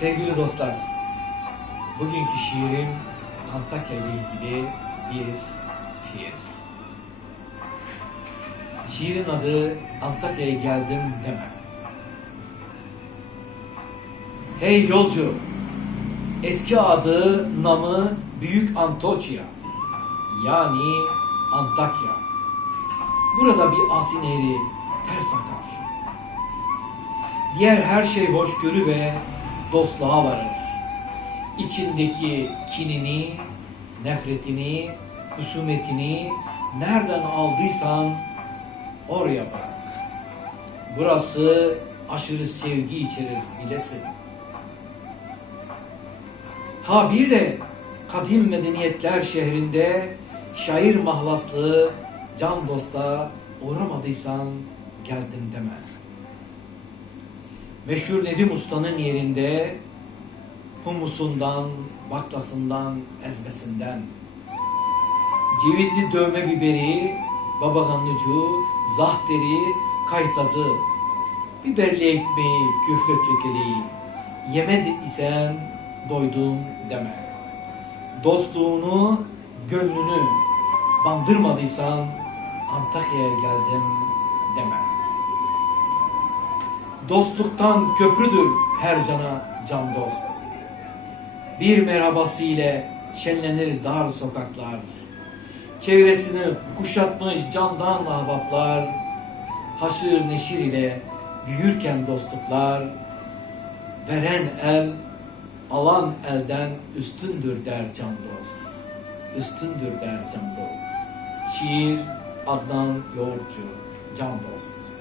Sevgili dostlar, bugünkü şiirim Antakya ile ilgili bir şiir. Şiirin adı Antakya'ya geldim deme. Hey yolcu, eski adı namı Büyük Antoçya, yani Antakya. Burada bir asin eğri ters akar. Diğer her şey hoşgörü ve dostluğa varır. İçindeki kinini, nefretini, husumetini nereden aldıysan oraya bırak. Burası aşırı sevgi içerir bilesin. Ha bir de kadim medeniyetler şehrinde şair mahlaslı can dosta uğramadıysan geldim deme. Meşhur Nedim Usta'nın yerinde humusundan, baklasından, ezmesinden, cevizli dövme biberi, babaganlıcu, zahteri, kaytazı, biberli ekmeği, küflök çekeliği, yemedi isen doydum deme. Dostluğunu, gönlünü bandırmadıysan Antakya'ya geldim deme. Dostluktan köprüdür her cana can dost. Bir merhabası ile şenlenir dar sokaklar. Çevresini kuşatmış candan ahbaplar. Haşır neşir ile büyürken dostluklar. Veren el, alan elden üstündür der can dost. Üstündür der can dost. Şiir Adnan Yoğurtçu, Can Dost.